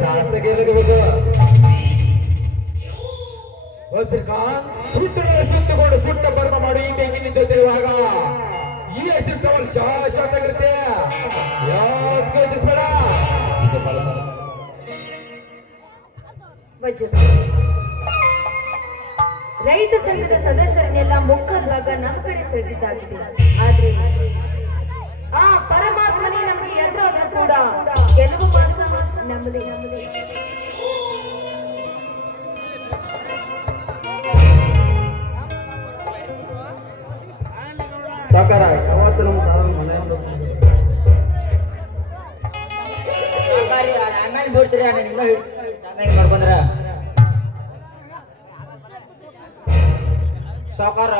ಶಾಸ್ತ್ರ ಕೇಳಬೇಕು ವಜ್ರಕಾಂತ್ ಸುಟ್ಟುಕೊಂಡು ಸುಟ್ಟ ಬರ್ಮ ಮಾಡಿ ಈ ಬೆಂಕಿನ ಜೊತೆ ಇರುವಾಗ ಈ ಹೆಸರು ಟವಲ್ ಶಾಶ್ವತಾಗಿರುತ್ತೆ ಯಾವ್ದು ಯೋಚಿಸ್ಬೇಡ ರೈತ ಸಂಘದ ಸದಸ್ಯರನ್ನೆಲ್ಲ ಮುಕ್ಕಾಲು ಭಾಗ ನಮ್ಮ ಕಡೆ ಸೆಳೆದಿದ್ದಾಗಿದೆ ಆದ್ರೆ ಆ ಪರಮಾತ್ಮನೇ ನಮಗೆ ಎದುರಾದ್ರೂ ಕೂಡ ಗೆಲುವು ಮಾತ್ರ ನಮ್ಮದೇ ಸಾಕಾರ ಯಾವತ್ತು ನಮ್ಮ ಸಾಧನೆ ಆಮೇಲೆ ಬಿಡ್ತೀರ ನಿಮ್ಮ ಮಾಡ್ಕೊಂಡ್ರ ಸಾಕಾರ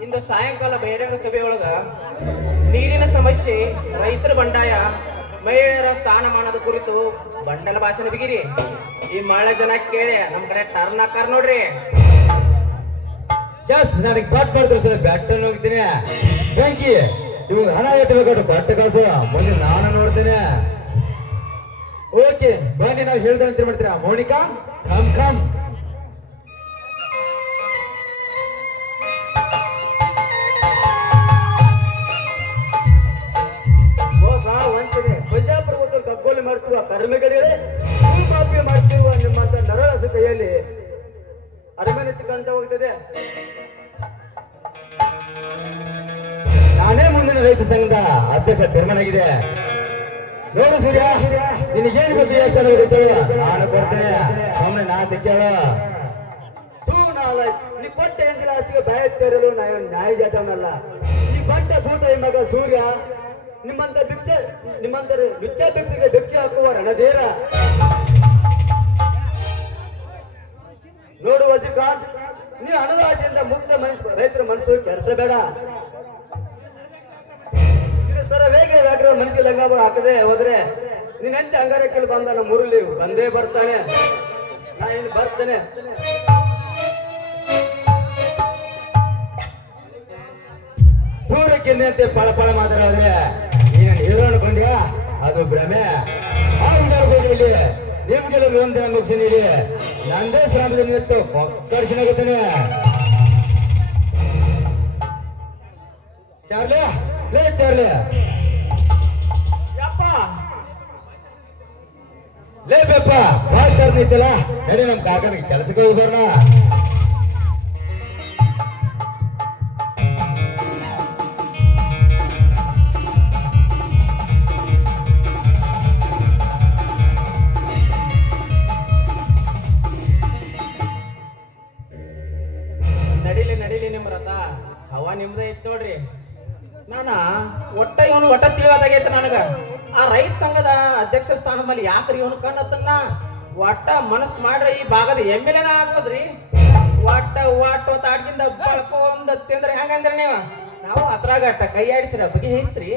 ಇಂದು ಸಾಯಂಕಾಲ ಬಹಿರಂಗ ಸಭೆಯೊಳಗ ನೀರಿನ ಸಮಸ್ಯೆ ರೈತರ ಬಂಡಾಯ ಮಹಿಳೆಯರ ಸ್ಥಾನಮಾನದ ಕುರಿತು ಬಂಡಲ ಭಾಷಣ ಬಿಗಿರಿ ಈ ಮಳೆ ಜನ ಕೇಳಿ ನಮ್ ಕಡೆ ಟರ್ನ್ ಹಾಕಾರ ನೋಡ್ರಿ ಜಾಸ್ತಿ ನನಗೆ ಪಾಟ್ ಮಾಡ್ತಾರೆ ಸರ್ ಬ್ಯಾಟ್ ಹೋಗ್ತೀನಿ ಬೆಂಕಿ ಇವಾಗ ಹಣ ಇಟ್ಟಬೇಕಾದ್ರೆ ಬಟ್ಟೆ ಕಾಸು ಮುಂದೆ ನಾನು ನೋಡ್ತೇನೆ ಓಕೆ ಬನ್ನಿ ನಾವು ಹೇಳ್ದಂತ ಮಾಡ್ತೀರಾ ಮೋನಿಕಾ ಕಮ್ ಕಮ್ ಪ್ರಜಾಪ್ರಭುತ್ವ ಕಗ್ಗೋಲೆ ಮಾಡ್ತೀವ ಕರ್ಮೆಗಳೇ ಭೂಮಾಫಿ ಮಾಡ್ತೀವ ನಿಮ್ಮಂತ ನರಳಸ ಕೈಯಲ್ಲಿ ಅರಮನೆ ಚಿಕ್ಕಂತ ಹೋಗ್ತದೆ ನಾನೇ ಮುಂದಿನ ರೈತ ಸಂಘದ ಅಧ್ಯಕ್ಷ ತೀರ್ಮಾನ ಆಗಿದೆ ನೋಡು ಸೂರ್ಯ ನಿನಗೇನು ಬೇಕು ಎಷ್ಟು ನಾನು ಕೊಡ್ತೇನೆ ಸುಮ್ಮನೆ ನಾ ಕೇಳ ನೀ ಕೊಟ್ಟ ಎಂದಿನ ಆಸ್ತಿಗೆ ಬಾಯತ್ತೇರಲು ನ್ಯಾಯ ಜಾತವನಲ್ಲ ಈ ಬಂಟ ಭೂತ ಈ ಮಗ ಸೂರ್ಯ ನಿಮ್ಮಂತ ಭಿಕ್ಷೆಗೆ ಭಿಕ್ಷೆ ಹಾಕುವ ರಣಧೀರ ನೋಡು ವಜ್ರಕಾಂತ್ ನೀ ಹಣದ ಆಸೆಯಿಂದ ಮುಕ್ತ ರೈತರ ಮನಸ್ಸು ಕೆಡಿಸಬೇಡ ಸರ ವೇಗ ವ್ಯಾಘ್ರ ಮನುಷ್ಯ ಲಂಗ ಹಾಕದೆ ಹೋದ್ರೆ ನೀನೆಂತ ಅಂಗಾರಕ್ಕೆ ಬಂದ ನಮ್ಮ ಮುರುಳಿ ಬಂದೇ ಬರ್ತಾನೆ ನಾ ಇನ್ನು ಬರ್ತೇನೆ ಸೂರ್ಯಕ್ಕಿಂದಂತೆ ಪಳ ಮಾತಾಡಿದ್ರೆ ನೀನು ನಿರ್ವಹಣೆಕೊಂಡ್ಯಾ ಅದು ಭ್ರಮೆ ಆ ಇಲ್ಲಿ ನಿಮ್ಗೆಲ್ಲ ಒಂದೇ ಮುಗಿಸಿನ ಇಲ್ಲಿ ನಂದೇ ಶ್ರಮದಿಂದ ಕೊಕ್ಕರ್ಸಿನಾಗುತ್ತೇನೆ ಚಾರ್ಲೆ ಲೇ ಚಾರ್ಲೆ ಯಪ್ಪ ಲೇ ಬೇಪ ಬಾಳ್ ತರ್ನಿತ್ತಲ್ಲ ನಡಿ ನಮ್ ಕಾಕನಿಗೆ ಕೆಲಸಕ್ಕೆ ಹೋಗಿ ಬರೋಣ ನಡೀಲಿ ನಿಮ್ ರಥ ಹವಾ ನಿಮ್ದೇ ಇತ್ತು ನೋಡ್ರಿ ನಾನ ಒಟ್ಟ ತಿಳಿಯೋದಾಗೈತೆ ನನಗ ಆ ರೈತ ಸಂಘದ ಅಧ್ಯಕ್ಷ ಸ್ಥಾನದ ಮೇಲೆ ಯಾಕ್ರಿ ಇವನು ಕಣ್ಣತ್ತನ್ನ ಒಟ್ಟ ಮನಸ್ ಮಾಡ್ರಿ ಈ ಭಾಗದ ಎಮ್ಮೆಲೆನ ಹಾಕೋದ್ರಿ ಒಟ್ಟ ತಾಡ್ಗಿಂದ ಬಳಕೊಂಡ್ ತಿಂದ್ರೆ ಹೆಂಗಂದ್ರಿ ನೀವು ನಾವು ಅದ್ರಾಗಟ್ಟ ಕೈ ಆಡಿಸ್ರ ಬಗೆ ಐತ್ರಿ